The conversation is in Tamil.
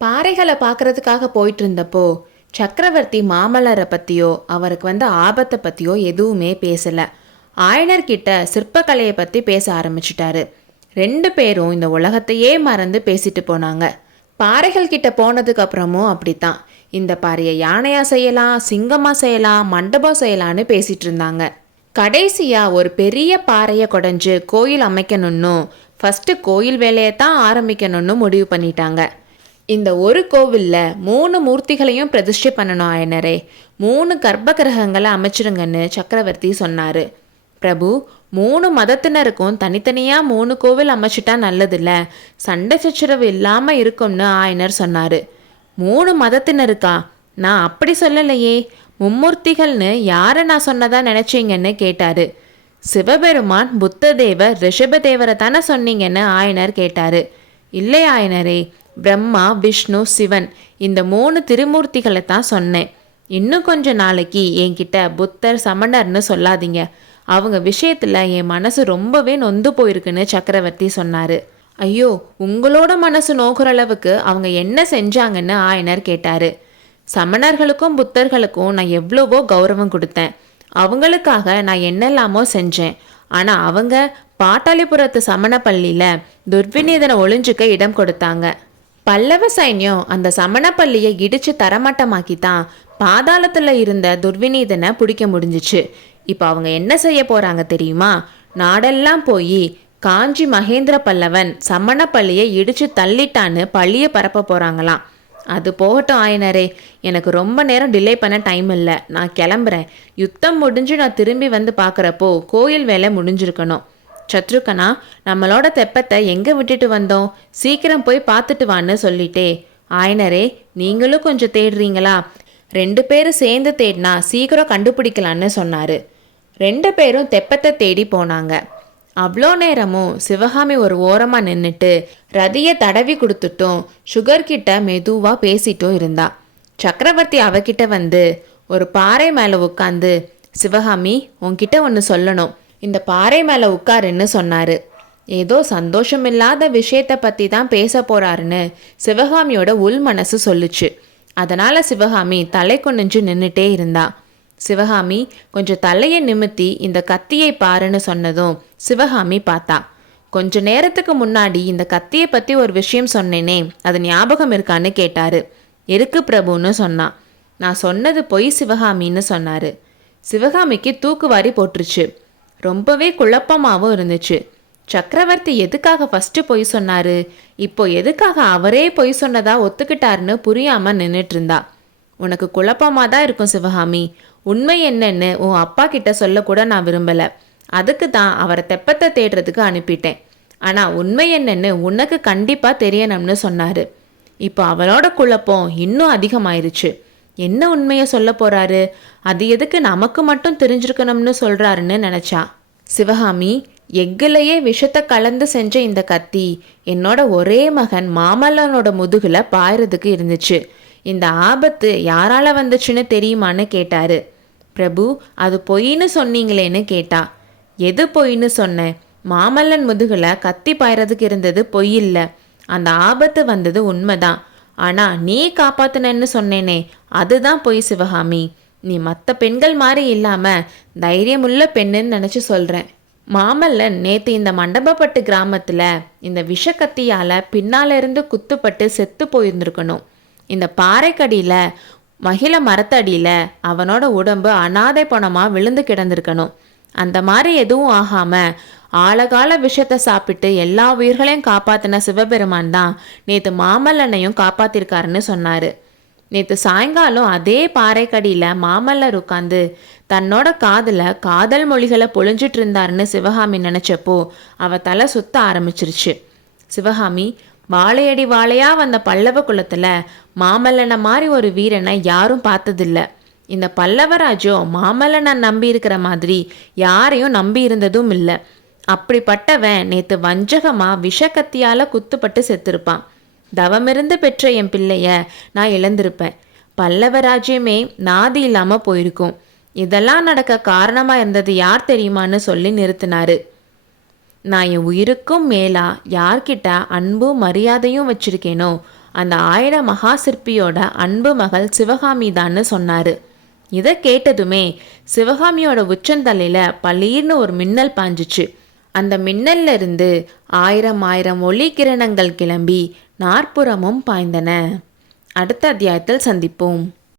பாறைகளை பார்க்கறதுக்காக போயிட்டு இருந்தப்போ சக்கரவர்த்தி மாமல்லரை பற்றியோ அவருக்கு வந்த ஆபத்தை பற்றியோ எதுவுமே பேசலை. ஆயனர்கிட்ட சிற்பக்கலையை பற்றி பேச ஆரம்பிச்சிட்டாரு. ரெண்டு பேரும் இந்த உலகத்தையே மறந்து பேசிட்டு போனாங்க. பாறைகள் கிட்ட போனதுக்கு அப்புறமும் அப்படித்தான். இந்த பாறையை யானையா செய்யலாம், சிங்கமா செய்யலாம், மண்டபம் செய்யலான்னு பேசிட்டு இருந்தாங்க. கடைசியா ஒரு பெரிய பாறையை குடைஞ்சு கோயில் அமைக்கணும்னு ஃபர்ஸ்ட் கோயில் வேலையை தான் ஆரம்பிக்கணும்னு முடிவு பண்ணிட்டாங்க. இந்த ஒரு கோவிலில் 3 மூர்த்திகளையும் பிரதிஷ்டை பண்ணணும் ஆயனரே, 3 கர்ப்ப கிரகங்களை அமைச்சிருங்கன்னு சக்கரவர்த்தி சொன்னார். பிரபு, 3 மதத்தினருக்கும் தனித்தனியாக 3 கோவில் அமைச்சிட்டா நல்லதில்ல, சண்டை சச்சரவு இல்லாமல் இருக்கும்னு ஆயனர் சொன்னார். 3 மதத்தினருக்கா? நான் அப்படி சொல்லலையே, மும்மூர்த்திகள்னு யாரை நான் சொன்னதா நினச்சிங்கன்னு கேட்டார். சிவபெருமான், புத்ததேவர், ரிஷபதேவரை தானே சொன்னீங்கன்னு ஆயனர் கேட்டார். இல்லை ஆயனரே, பிரம்மா, விஷ்ணு, சிவன் இந்த 3 திருமூர்த்திகளை தான் சொன்னேன். இன்னும் கொஞ்ச நாளைக்கு என்கிட்ட புத்தர், சமணர்னு சொல்லாதீங்க. அவங்க விஷயத்தில் என் மனசு ரொம்பவே நொந்து போயிருக்குன்னு சக்கரவர்த்தி சொன்னார். ஐயோ, உங்களோட மனசு நோக்குற அளவுக்கு அவங்க என்ன செஞ்சாங்கன்னு ஆயனர் கேட்டார். சமணர்களுக்கும் புத்தர்களுக்கும் நான் எவ்வளவோ கௌரவம் கொடுத்தேன். அவங்களுக்காக நான் என்னெல்லாமோ செஞ்சேன். ஆனால் அவங்க பாட்டாளிபுரத்து சமண பள்ளியில் துர்விநீதனை ஒளிஞ்சுக்க இடம் கொடுத்தாங்க. பல்லவ சைன்யம் அந்த சமணப்பள்ளியை இடித்து தரமட்டமாக்கி தான் பாதாளத்தில் இருந்த துர்விநீதனை பிடிக்க முடிஞ்சிச்சு. இப்போ அவங்க என்ன செய்ய போகிறாங்க தெரியுமா? நாடெல்லாம் போய் காஞ்சி மகேந்திர பல்லவன் சமணப்பள்ளியை இடித்து தள்ளிட்டான்னு பள்ளியை பரப்ப போகிறாங்களாம். அது போகட்டும் ஆயனரே, எனக்கு ரொம்ப நேரம் டிலே பண்ண டைம் இல்லை, நான் கிளம்புறேன். யுத்தம் முடிஞ்சு நான் திரும்பி வந்து பார்க்குறப்போ கோயில் வேலை முடிஞ்சிருக்கணும். சத்ருக்கனா, நம்மளோட தெப்பத்தை எங்கே விட்டுட்டு வந்தோம்? சீக்கிரம் போய் பார்த்துட்டு வான்னு சொல்லிட்டே. ஆயனரே, நீங்களும் கொஞ்சம் தேடுறீங்களா? 2 பேரும் சேர்ந்து தேடினா சீக்கிரம் கண்டுபிடிக்கலான்னு சொன்னார். 2 பேரும் தெப்பத்தை தேடி போனாங்க. அவ்வளோ நேரமும் சிவகாமி ஒரு ஓரமாக நின்றுட்டு ரதியை தடவி கொடுத்துட்டும் சுகர்கிட்ட மெதுவாக பேசிட்டும் இருந்தா. சக்கரவர்த்தி அவகிட்ட வந்து ஒரு பாறை மேலே உட்காந்து, சிவகாமி, உன்கிட்ட ஒன்று சொல்லணும், இந்த பாறை மேலே உட்காருன்னு சொன்னார். ஏதோ சந்தோஷமில்லாத விஷயத்தை பற்றி தான் பேச போகிறாருன்னு சிவகாமியோட உள் மனசு சொல்லுச்சு. அதனால் சிவகாமி தலை குனிஞ்சு நின்றுட்டே இருந்தா. சிவகாமி கொஞ்சம் தலையை நிமித்தி இந்த கத்தியை பாருன்னு சொன்னதும் சிவகாமி பார்த்தா. கொஞ்ச நேரத்துக்கு முன்னாடி இந்த கத்தியை பற்றி ஒரு விஷயம் சொன்னேனே, அது ஞாபகம் இருக்கான்னு கேட்டார். இருக்கு பிரபுன்னு சொன்னான். நான் சொன்னது பொய் சிவகாமின்னு சொன்னார். சிவகாமிக்கு தூக்குவாரி போட்டுருச்சு. ரொம்பவே குழப்பமாகவும் இருந்துச்சு. சக்கரவர்த்தி எதுக்காக ஃபஸ்ட்டு பொய் சொன்னார், இப்போ எதுக்காக அவரே பொய் சொன்னதா ஒத்துக்கிட்டாருன்னு புரியாமல் நின்றுட்டு இருந்தா. உனக்கு குழப்பமாக தான் இருக்கும் சிவகாமி. உண்மை என்னன்னு உன் அப்பா கிட்ட சொல்லக்கூட நான் விரும்பலை. அதுக்கு தான் அவரை தெப்பத்தை தேடுறதுக்கு அனுப்பிட்டேன். ஆனால் உண்மை என்னன்னு உனக்கு கண்டிப்பாக தெரியணும்னு சொன்னார். இப்போ அவளோட குழப்பம் இன்னும் அதிகமாயிருச்சு. என்ன உண்மையை சொல்ல போகிறாரு? அது எதுக்கு நமக்கு மட்டும் தெரிஞ்சிருக்கணும்னு சொல்கிறாருன்னு நினச்சா. சிவகாமி, எக்குலையே விஷத்தை கலந்து செஞ்ச இந்த கத்தி என்னோட ஒரே மகன் மாமல்லனோட முதுகில் பாயறதுக்கு இருந்துச்சு. இந்த ஆபத்து யாரால வந்துச்சுன்னு தெரியுமான்னு கேட்டாரு. பிரபு, அது பொய்ன்னு சொன்னீங்களேன்னு கேட்டா. எது பொய்ன்னு சொன்னேன்? மாமல்லன் முதுகில் கத்தி பாயறதுக்கு இருந்தது பொய் இல்லை. அந்த ஆபத்து வந்தது உண்மைதான். ஆனால் நீ காப்பாத்தினன்னு சொன்னேனே, அதுதான் பொய் சிவகாமி. நீ மற்ற பெண்கள் மாதிரி இல்லாமல் தைரியமுள்ள பெண்ணுன்னு நினச்சி சொல்கிறேன். மாமல்லன் நேற்று இந்த மண்டபப்பட்டு கிராமத்தில் இந்த விஷக்கத்தியால் பின்னால் இருந்து குத்துப்பட்டு செத்து போயிருந்துருக்கணும். இந்த பாறைக்கடியில் மகிழ மரத்தடியில் அவனோட உடம்பு அனாதை பணமாக விழுந்து கிடந்திருக்கணும். அந்த மாதிரி எதுவும் ஆகாமல் ஆழகால விஷத்தை சாப்பிட்டு எல்லா உயிர்களையும் காப்பாற்றின சிவபெருமான் தான் நேற்று மாமல்லனையும் காப்பாற்றிருக்காருன்னு சொன்னார். நேற்று சாயங்காலம் அதே பாறைக்கடியில் மாமல்லர் உட்காந்து தன்னோட காதில் காதல் மொழிகளை பொழிஞ்சிட்டு இருந்தாருன்னு சிவகாமி நினச்சப்போ அவ தலை சுத்த ஆரம்பிச்சிருச்சு. சிவகாமி, வாழையடி வாழையா வந்த பல்லவ குலத்தில் மாமல்லனை மாதிரி ஒரு வீரனை யாரும் பார்த்ததில்ல. இந்த பல்லவராஜ்யம் மாமல்லனை நம்பி இருக்கிற மாதிரி யாரையும் நம்பி இருந்ததும் இல்லை. அப்படிப்பட்டவன் நேற்று வஞ்சகமாக விஷக்கத்தியால் குத்துப்பட்டு செத்துருப்பான். தவமிருந்து பெற்ற என் பிள்ளைய நான் இழந்திருப்பேன். பல்லவ ராஜ்யமே நாதி இல்லாமல் போயிருக்கும். இதெல்லாம் நடக்க காரணமாக இருந்தது யார் தெரியுமான்னு சொல்லி நிறுத்தினாரு. நான் என் உயிருக்கும் மேலா யார்கிட்ட அன்பும் மரியாதையும் வச்சிருக்கேனோ அந்த ஆயிர மகா சிற்பியோட அன்பு மகள் சிவகாமி தான்னு சொன்னாரு. இதை கேட்டதுமே சிவகாமியோட உச்சந்தலையில பளீர்னு ஒரு மின்னல் பாஞ்சிச்சு. அந்த மின்னல்ல இருந்து ஆயிரம் ஆயிரம் ஒளி கிரணங்கள் கிளம்பி நாற்புறமும் பாய்ந்தன. அடுத்த அத்தியாயத்தில் சந்திப்போம்.